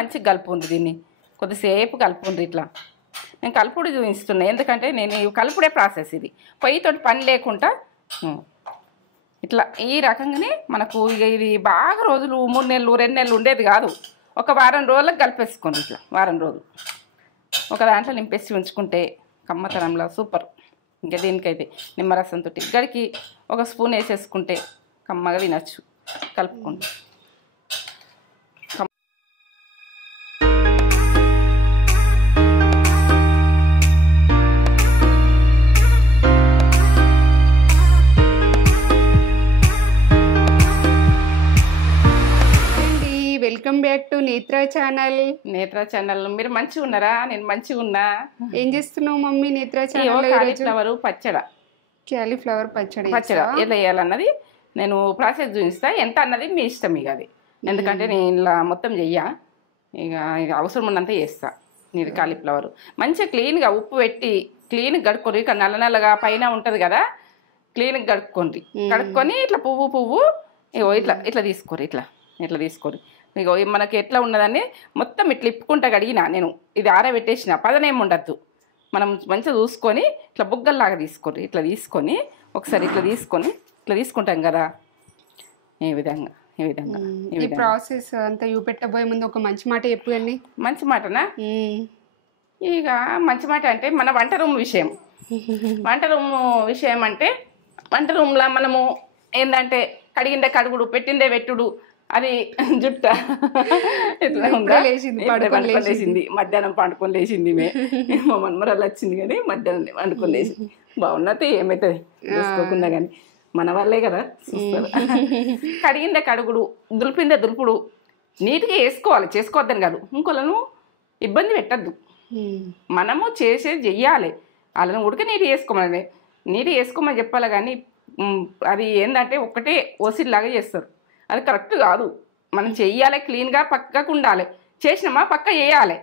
మంచిగా కలుపుంది దీన్ని, కొద్దిసేపు కలుపుంది. ఇట్లా నేను కలుపుడు చూపిస్తున్నా, ఎందుకంటే నేను కలుపుడే ప్రాసెస్ ఇది, పొయ్యితోటి పని లేకుండా ఇట్లా ఈ రకంగానే మనకు ఇది బాగా రోజులు 3 నెలలు 2 నెలలు ఉండేది కాదు. ఒక వారం రోజులకు కలిపేసుకోండి. ఇట్లా వారం రోజులు ఒక దాంట్లో నింపేసి ఉంచుకుంటే కమ్మతనంలో సూపర్. ఇంకా దీనికైతే నిమ్మరసంతో గడికి ఒక స్పూన్ వేసేసుకుంటే కమ్మగా తినచ్చు కలుపుకోండి. వెల్కమ్ బ్యాక్ టు నేత్ర ఛానల్. నేత్ర ఛానల్ మీరు మంచిగా ఉన్నారా? నేను మంచిగా ఉన్నా. ఏం చేస్తున్నావు మమ్మీ నేత్ర ఛానల్? కాలీఫ్లవర్ పచ్చడి. కాలీఫ్లవర్ పచ్చడి ఎలా వేయాలన్నది నేను ప్రాసెస్ చూపిస్తా. ఎంత అన్నది మీ ఇష్టం ఇక అది, ఎందుకంటే నేను ఇలా మొత్తం చెయ్యా, ఇక అవసరం ఉన్నంత చేస్తా. మీరు కాలీఫ్లవర్ మంచిగా క్లీన్గా ఉప్పు పెట్టి క్లీన్గా కడుక్కొని, ఇక నల్ల నల్లగా పైన ఉంటుంది కదా, క్లీన్గా కడుక్కొని ఇట్లా పువ్వు ఇగో ఇట్లా ఇట్లా తీసుకోరు, ఇట్లా తీసుకోరు. ఇక మనకి ఎట్లా ఉన్నదాన్ని మొత్తం ఇట్లా ఇప్పుకుంటా కడిగిన నేను. ఇది ఆరబెట్టేసిన, పదనేం ఉండద్దు. మనం మంచిగా చూసుకొని ఇట్లా బుగ్గల్లాగా తీసుకోరు. ఇట్లా తీసుకొని ఒకసారి ఇట్లా తీసుకుంటాం కదా, ఈ విధంగా ఈ ప్రాసెస్ అంతా చూపెట్టబోయే ముందు ఒక మంచి మాట చెప్పు. అన్ని మంచి మాటనా? ఇక మంచి మాట అంటే మన వంట రూమ్ విషయం. వంట రూమ్లో మనము ఏంటంటే కడిగిందే కడుగుడు, పెట్టిందే పెట్టుడు, అది జుట్ట ఎట్లా లేచింది. మధ్యాహ్నం పండుకొని లేచింది. మా మన్మరాలు వచ్చింది కానీ మధ్యాహ్నం పండుకొని లేచింది. బాగున్నది ఏమవుతుంది చూసుకోకుండా, కానీ మన వాళ్ళే కదా చూస్తారు. కడిగిందే కడుగుడు, దులిపిందే దులుపుడు, నీట్గా వేసుకోవాలి, చేసుకోవద్దని కాదు. ఇంకోళ్ళను ఇబ్బంది పెట్టద్దు. మనము చేసేది చెయ్యాలి. వాళ్ళని ఉడికి నీట్గా వేసుకోమని చెప్పాలి. కానీ అది ఏంటంటే ఒక్కటే ఓసిడ్లాగా చేస్తారు, అది కరెక్ట్ కాదు. మనం చెయ్యాలి, క్లీన్గా పక్కకు ఉండాలి. చేసినామా పక్క వేయాలి.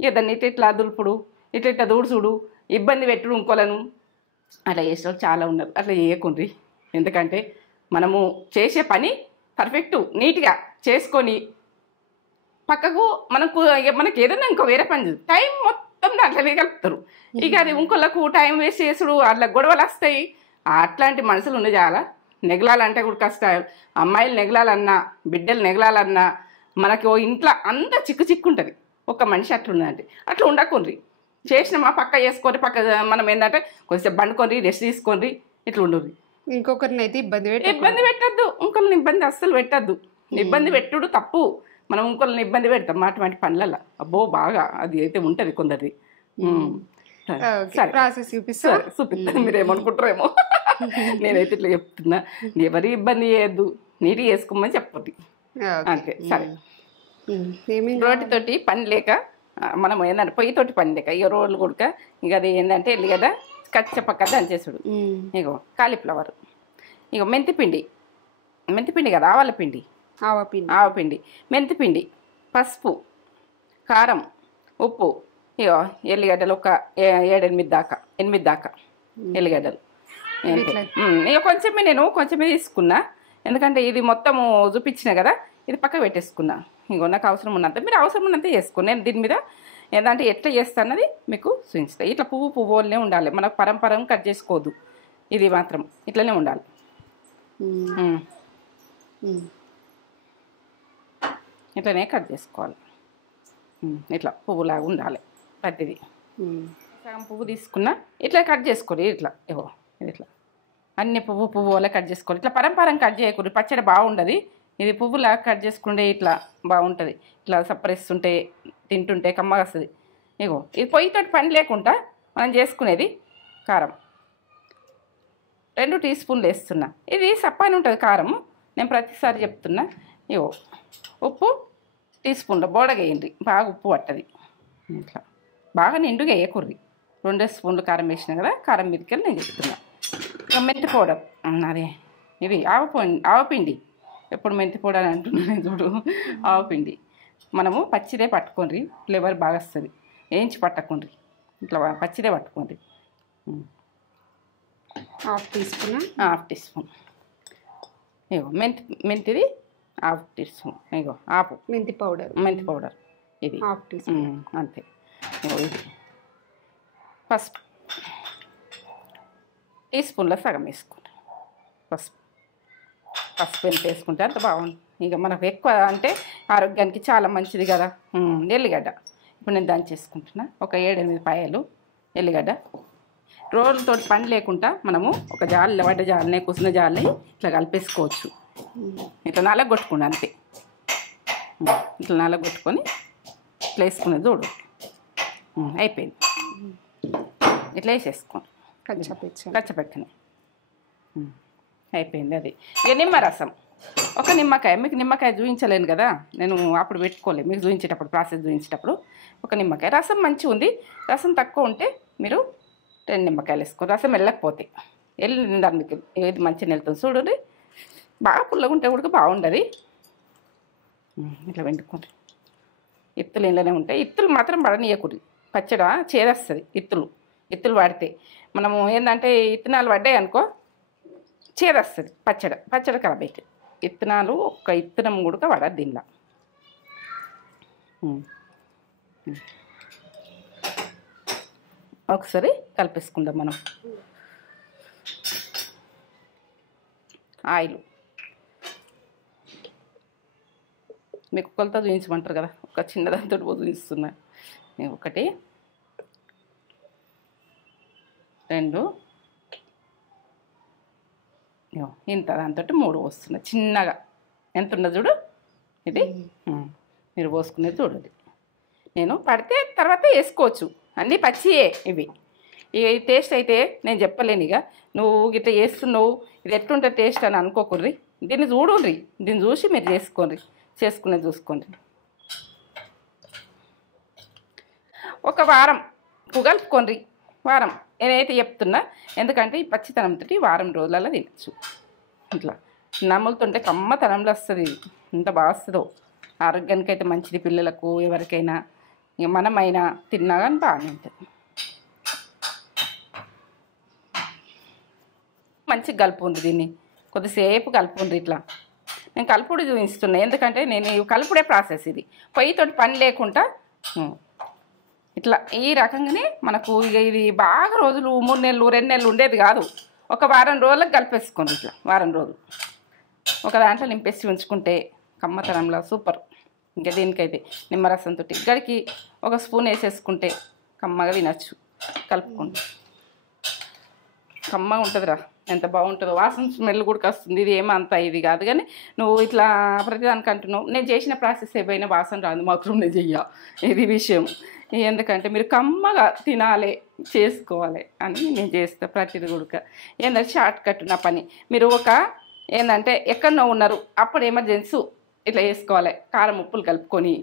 ఇక దాన్ని ఇట్లా దులుపుడు, ఇట్లా దూడుచుడు, ఇబ్బంది పెట్టుడు ఇంకోలను, అట్లా చేసిన వాళ్ళు చాలా ఉన్నారు. అట్లా చేయకుండ్రి. ఎందుకంటే మనము చేసే పని పర్ఫెక్ట్ నీట్గా చేసుకొని పక్కకు మనకి ఏదైనా ఇంకో వేరే పని టైం మొత్తం దాంట్లోనే కలుపుతారు. ఇక అది ఇంకోళ్ళకు టైం వేస్ట్ చేసుడు, అట్లా గొడవలు వస్తాయి. అట్లాంటి మనుషులు ఉండే చాలా. నెగలాలంటే కూడా కష్టాలు. అమ్మాయిలు నెగలాలన్నా, బిడ్డలు నెగలాలన్నా మనకి ఇంట్లో అంత చిక్కు ఉంటుంది. ఒక మనిషి అట్లున్నదంటే అట్లా ఉండకుండ్రి. చేసినామా పక్క వేసుకొని పక్క మనం ఏంటంటే కొంచెం బండుకొని రెస్ట్ తీసుకొని ఇట్లా ఉండరు. ఇంకొకరిని అయితే ఇబ్బంది పెట్టద్దు. ఇంకొకరిని ఇబ్బంది అస్సలు పెట్టద్దు. ఇబ్బంది పెట్టుడు తప్పు. మనం ఇంకొకరిని ఇబ్బంది పెడతాం అటువంటి పనులలో. అబ్బో బాగా అది అయితే ఉంటుంది కొందరిది. ప్రాసెస్ చూపిస్తాను, మీరేమనుకుంటారేమో. నేనైతే ఇట్లా చెప్తున్నా, ఎవరి ఇబ్బంది చేయొద్దు, నీట్గా వేసుకోమని చెప్పండి అంతే. సరే, రోటితోటి పని లేక మనం ఏంటంటే పొయ్యితోటి పని లేక ఇక రోడ్లు కొడుక ఇక అది ఏంటంటే ఎల్లిగడ్డ కచ్చపక్క దంచేసుడు. ఇగో కాలీఫ్లవర్, ఇగో మెంతిపిండి కదా, ఆవపిండి, మెంతిపిండి, పసుపు, కారం, ఉప్పు, ఇగో ఎల్లిగడ్డలు ఒక 7-8 దాకా ఎల్లిగడ్డలు. ఇక కొంచెమే తీసుకున్నా, ఎందుకంటే ఇది మొత్తము చూపించిన కదా, ఇది పక్క పెట్టేసుకున్నా. ఇంకో నాకు అవసరం ఉన్నంత, మీరు అవసరం ఉన్నంత చేసుకోండి. నేను దీని మీద ఏంటంటే ఎట్లా చేస్తా అన్నది మీకు చూపిస్తాను. ఇట్లా పువ్వులనే ఉండాలి, మనకు పరంపరం కట్ చేసుకోవద్దు. ఇది మాత్రం ఇట్లనే ఉండాలి. ఇట్లనే కట్ చేసుకోవాలి. ఇట్లా పువ్వులాగా ఉండాలి ప్రతిదీ. సగం పువ్వు తీసుకున్నా ఇట్లా కట్ చేసుకోండి. ఇట్లా ఇట్లా అన్ని పువ్వు అలా కట్ చేసుకోవాలి. ఇట్లా పరంపరం కట్ చేయకూడదు, పచ్చడి బాగుండదు. ఇది పువ్వులా కట్ చేసుకుంటే ఇట్లా బాగుంటుంది. ఇట్లా సప్పరిస్తుంటే తింటుంటే కమ్మగా వస్తుంది. ఇది పొయ్యితోటి పని లేకుండా మనం చేసుకునేది కారం 2 టీ స్పూన్లు వేస్తున్నా. ఇది సప్పని ఉంటుంది కారం, నేను ప్రతిసారి చెప్తున్నా. ఉప్పు టీ స్పూన్లో బోడగా వేయండి, బాగా ఉప్పు పట్టది. ఇట్లా బాగా నిండుగా వేయకూడదు. 2 స్పూన్లు కారం వేసినా కదా, కారం మిరికలు నేను చెప్తున్నా. మెంతి పౌడర్, అదే ఇది ఆవపిండి. ఎప్పుడు మెంతి పౌడర్ అని అంటున్నాను చూడు. ఆవపిండి మనము పచ్చిదే పట్టుకోండి, ఫ్లేవర్ బాగా వస్తుంది. వేయించి పట్టకండి, ఇట్లా పచ్చిదే పట్టుకోండి. హాఫ్ టీ స్పూన్ మెంతిది హాఫ్ టీ స్పూన్. ఆపు మెంతి పౌడర్ ఇది హాఫ్ టీ స్పూన్. అంతే. ఇది పసుపు టీ స్పూన్లో సగం వేసుకుంటాం. పసుపు ఎంత వేసుకుంటే అంత బాగుంది. ఇక మనకు ఎక్కువ అంటే ఆరోగ్యానికి చాలా మంచిది కదా. ఎల్లిగడ్డ ఇప్పుడు నేను దాన్ని చేసుకుంటున్నా. ఒక 7-8 పాయలు ఎల్లిగడ్డ. రోలుతో పని లేకుండా మనము ఒక జాలి వడ్డ జాలిని కూసిన జాలిని ఇట్లా కలిపేసుకోవచ్చు. ఇట్లా నలగొట్టుకోండి అంతే. ఇట్లా నలగొట్టుకొని ఇట్లా వేసుకునేది చూడు. అయిపోయింది. ఇట్లా వేసేసుకోండి కచ్చపెక్కని. అయిపోయింది. అది ఇక నిమ్మరసం, ఒక నిమ్మకాయ. మీకు నిమ్మకాయ చూపించలేను కదా నేను, అప్పుడు పెట్టుకోలేదు. మీకు చూపించేటప్పుడు ప్రాసెస్ చూపించేటప్పుడు ఒక నిమ్మకాయ. రసం మంచిగా ఉంది. రసం తక్కువ ఉంటే మీరు 2 నిమ్మకాయలు వేసుకోండి. రసం వెళ్ళకపోతే దానికి ఇది మంచిగా వెళ్తుంది చూడండి. బాగా పుల్లగా ఉంటే కూడా బాగుండదు. ఇట్లా వండుకోండి. ఇత్తులు ఇంట్లోనే ఉంటాయి. ఇత్తులు మాత్రం పడనీయకూడదు. పచ్చడి చేదొస్తుంది. ఇత్తులు వాడితే మనము ఏంటంటే ఇత్తనాలు పడ్డాయి అనుకో చేదొస్తుంది. పచ్చడి ఖరాబ్ అవుతుంది. ఇత్తనాలు ఒక్క ఇత్తనం కూడా పడదు దీనిలో. ఒకసారి కలిపేసుకుందాం మనం. ఆయిల్ మీకు కొలత చూపించమంటారు కదా, ఒక చిన్నదాంతో చూపిస్తున్నా. 1 2 ఇంత దాంతో 3 పోస్తున్నా చిన్నగా. ఎంత ఉన్నది చూడు ఇది. మీరు పోసుకునేది చూడండి. నేను పడితే తర్వాత వేసుకోవచ్చు. అన్నీ పచ్చియే ఇవి. ఇక ఈ టేస్ట్ అయితే నేను చెప్పలేను. ఇక నువ్వు ఇట్లా చేస్తున్నావు ఇది ఎట్లుంటే టేస్ట్ అని అనుకోకుర్రి. దీన్ని చూడండి. దీన్ని చూసి మీరు చేసుకునేది చూసుకోండి. ఒక వారం కలుపుకోండి. వారం నేనైతే చెప్తున్నా. ఎందుకంటే ఈ పచ్చితనంతో వారం రోజులలో తినచ్చు. ఇట్లా నమ్ములుతుంటే కమ్మతనంలో వస్తుంది. ఇంత బాగా వస్తుందో. ఆరోగ్యానికి అయితే మంచిది. పిల్లలకు ఎవరికైనా ఇక మనమైనా తిన్నా కానీ బాగానే ఉంటుంది. మంచిగా కలుపుంది. దీన్ని కొద్దిసేపు కలుపుంది. ఇట్లా నేను కలుపుడు చూపిస్తున్నా. ఎందుకంటే నేను కలుపుడే ప్రాసెస్ ఇది. పొయ్యితోటి పని లేకుండా ఇట్లా ఈ రకంగానే మనకు ఇక ఇది బాగా రోజులు 3 నెలలు 2 నెలలు ఉండేది కాదు. ఒక వారం రోజులకు కలిపేసుకోండి. ఇట్లా వారం రోజులు ఒక దాంట్లో నింపేసి ఉంచుకుంటే కమ్మతనంలో సూపర్. ఇంకా దీనికైతే నిమ్మరసంతో గడికి 1 స్పూన్ వేసేసుకుంటే కమ్మగా తినచ్చు. కలుపుకోండి. కమ్మగా ఉంటుందిరా. ఎంత బాగుంటుందో. వాసన స్మెల్ కూడా వస్తుంది. ఇది ఏమంత ఇది కాదు. కానీ నువ్వు ఇట్లా ప్రతిదానికి అంటున్నావు. నేను చేసిన ప్రాసెస్ ఏమైనా వాసన రాదు మాత్రం నేను చెయ్య. ఇది విషయం. ఎందుకంటే మీరు కమ్మగా తినాలి చేసుకోవాలి అని నేను చేస్తా. ప్రతిది కూడా ఏంటంటే షార్ట్ కట్ నా పని. మీరు ఏంటంటే ఎక్కడో ఉన్నారు అప్పుడు ఎమర్జెన్సీ ఇట్లా వేసుకోవాలి. కారం ఉప్పులు కలుపుకొని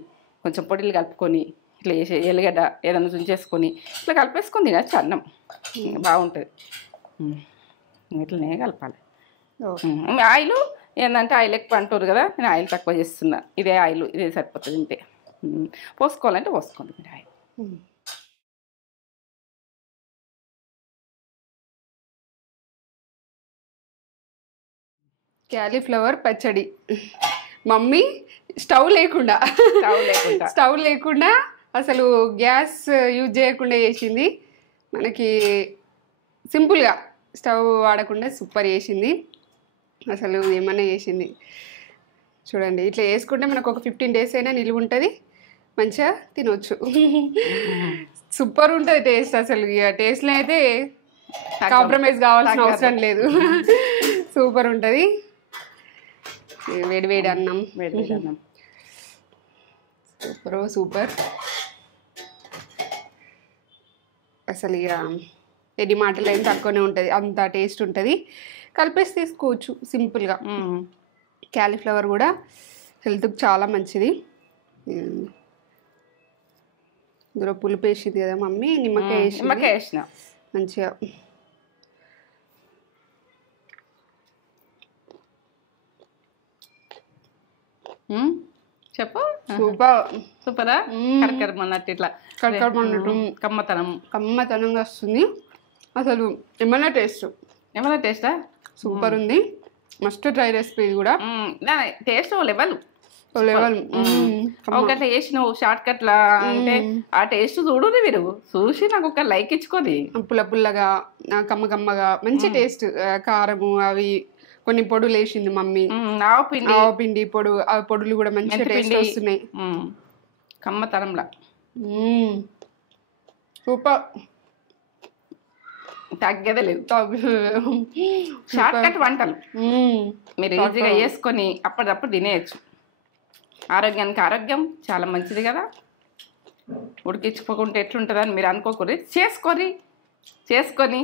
కొంచెం పొడిలు కలుపుకొని ఇట్లా వేసే ఎల్లిగడ్డ ఏదైనా చుంచేసుకొని ఇట్లా కలిపేసుకొని తినచ్చు. అన్నం బాగుంటుంది. ఇట్లనే కలపాలి. ఆయిల్ ఏంటంటే ఆయిల్ ఎక్కువ అంటారు కదా, నేను ఆయిల్ తక్కువ చేస్తున్నా. ఇదే ఆయిల్ ఇదే సరిపోతుంది. ఇంతే. పోసుకోవాలంటే పోసుకోండి మీరు ఆయిల్. క్యాలీఫ్లవర్ పచ్చడి మమ్మీ స్టవ్ లేకుండా అసలు గ్యాస్ యూజ్ చేయకుండా చేసింది. మనకి సింపుల్గా స్టవ్ వాడకుండా సూపర్ చేసింది. అసలు ఏమన్నా చేసింది చూడండి. ఇట్లా వేసుకుంటే మనకు ఒక 15 days అయినా నిలువ ఉంటుంది. మంచిగా తినవచ్చు. సూపర్ ఉంటుంది టేస్ట్. అసలు ఇక టేస్ట్లో అయితే కాంప్రమైజ్ కావాల్సిన అవసరం లేదు. సూపర్ ఉంటుంది. వేడి అన్నం సూపర్. అసలు ఇక ఎన్ని మాటలు అయినా తక్కువనే ఉంటుంది. అంత టేస్ట్ ఉంటుంది. కలిపేసి తీసుకోవచ్చు సింపుల్గా. క్యాలీఫ్లవర్ కూడా హెల్త్కి చాలా మంచిది. ఇందులో పులుపు వేసింది కదా మమ్మీ. నిమ్మకాయ వేసిన మంచిగా. చెప్పు. సూపరా. కరకరమన్నట్టు ఇట్లా కమ్మతనంగా వస్తుంది. అసలు ఏమన్నా టేస్టా సూపర్ ఉంది. మస్ట్ ట్రై రెసిపీ ఇది కూడా. టేస్ట్ లెవెల్ లెవెల్ ఒకట్లా చేసినావు షార్ట్ కట్లా అంటే ఆ టేస్ట్ చూడు మీరు చూసి నాకు ఒక లైక్ ఇచ్చుకోది. పుల్ల పుల్లగా కమ్మ కమ్మగా మంచి టేస్ట్, కారము అవి కొన్ని పొడులు వేసింది మమ్మీ, ఆవు పిండి పొడు, ఆ పొడులు కూడా మంచి టేస్ట్ వస్తున్నాయి కమ్మతనంలా. సూపర్, తగ్గదే లేదు. షార్ట్ కట్ వంటలు మీరు ఈజీగా చేసుకొని అప్పటిదప్పుడు తినేయచ్చు. ఆరోగ్యానికి ఆరోగ్యం చాలా మంచిది కదా. ఉడికించుకోకుంటే ఎట్లుంటుందని మీరు అనుకోకూడదు, చేసుకొని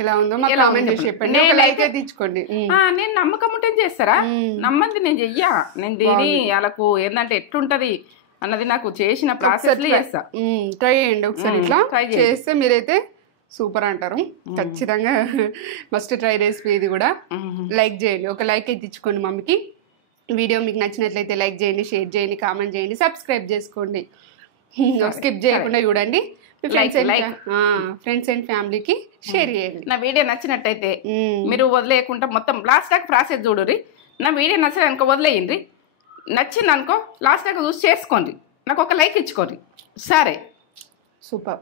ఎలా ఉందో కామెంట్ చేసి చెప్పండి, లైక్ తెచ్చుకోండి. నేను నమ్మకం ఉంటే చేస్తారా, నమ్మంది నేను చెయ్యా. నేను దీని వాళ్ళకు ఏంటంటే ఎట్లుంటది అన్నది నాకు చేసిన ప్రాసెస్ చేస్తా. ట్రై చేయండి ఒకసారి, ఇట్లా ట్రై చేస్తే మీరైతే సూపర్ అంటారు ఖచ్చితంగా. మస్ట్ ట్రై రెసిపీ ఇది కూడా. లైక్ చేయండి, ఒక లైక్ అయితే ఇచ్చుకోండి మమ్మీకి. వీడియో మీకు నచ్చినట్లయితే లైక్ చేయండి, షేర్ చేయండి, కామెంట్ చేయండి, సబ్స్క్రైబ్ చేసుకోండి, స్కిప్ చేయకుండా చూడండి. ఫ్రెండ్స్ అండ్ ఫ్యామిలీకి షేర్ చేయండి. నా వీడియో నచ్చినట్టయితే మీరు వదిలేయకుండా మొత్తం లాస్ట్ దాకా ప్రాసెస్ చూడుర్రి. నా వీడియో నచ్చలేదు అనుకో వదిలేయండి, నచ్చింది అనుకో లాస్ట్ దాకా చూసి చేసుకోండి, నాకు ఒక లైక్ ఇచ్చుకోండి. సరే, సూపర్.